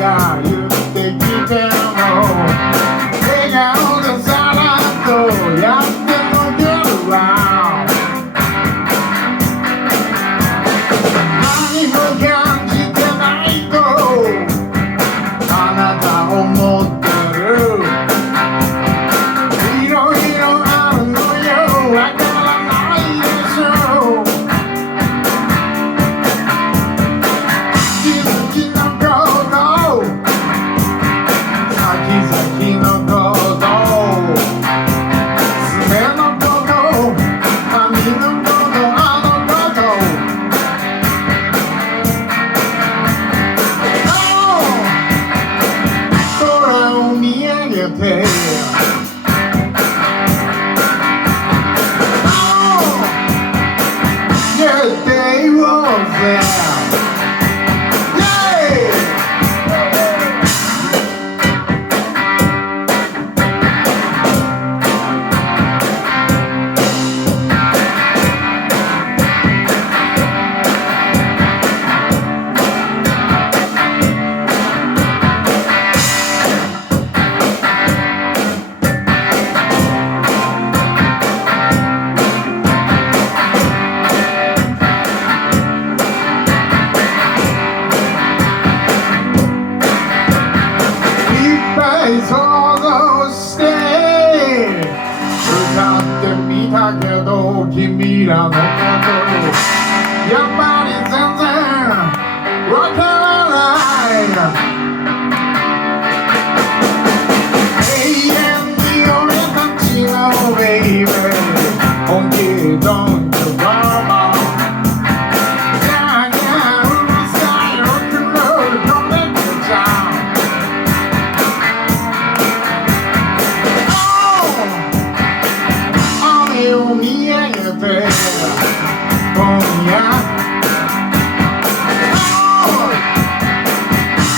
や言ってきても笑顔でさらっとやってのけるわ何も感じてないとあなた思ってるいろいろあるのよわからないでしょ気づきのこと先々のこと爪のこと髪のことあのこと空を見上げてDay was there. Yay! 想像して歌ってみたけど君らのことやっぱり全然わからない永遠に俺たちのベイベー本気どんちょどうも見上げて今夜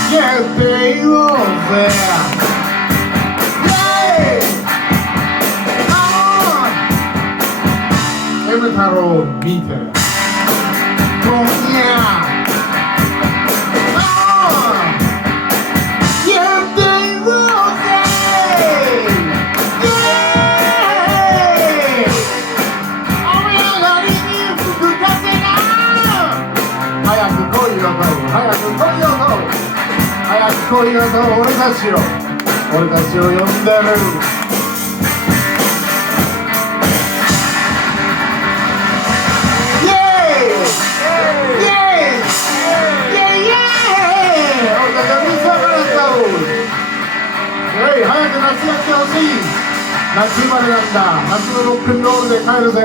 Get day was there Yay! M 太郎見て今夜Get day was there早く来いよと俺たちを呼んでるイエーイイエーイイエーイイエーイ俺たちはミスターパレット早く夏が来てほしい夏生まれなんだ夏のロックンロールで帰るぜ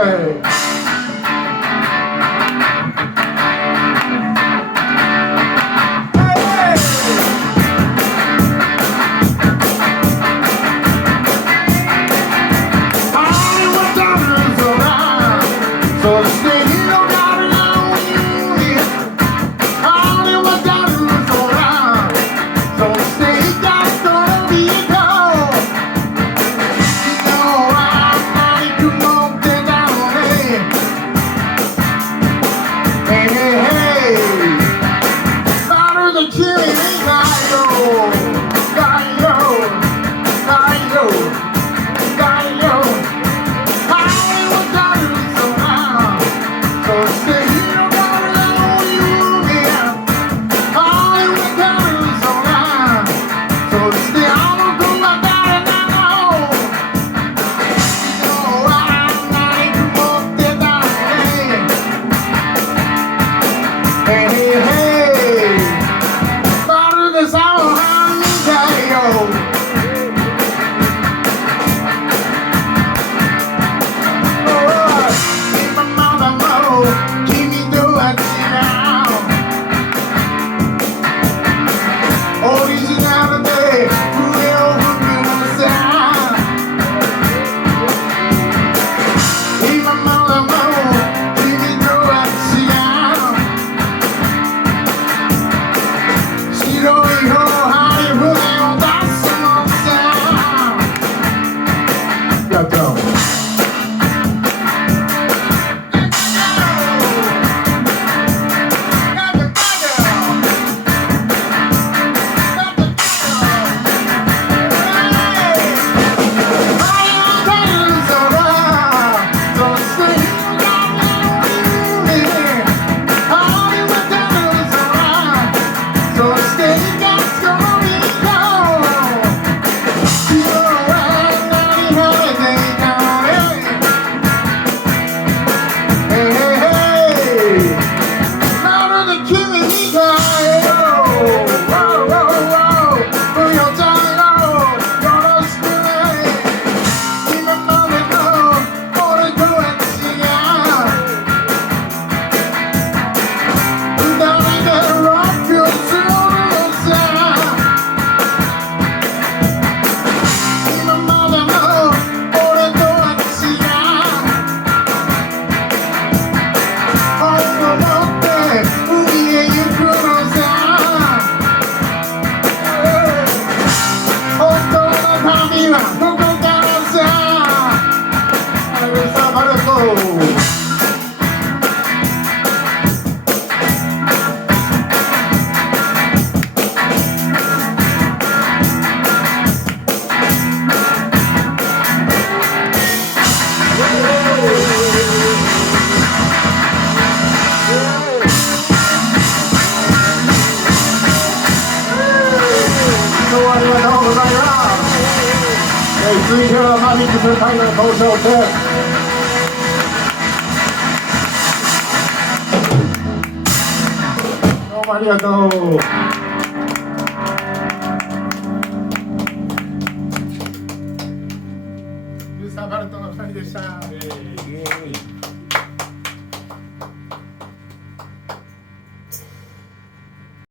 続いてはマミックスパイの登場です。どうもありがとう。ルースターパレットの2人でした。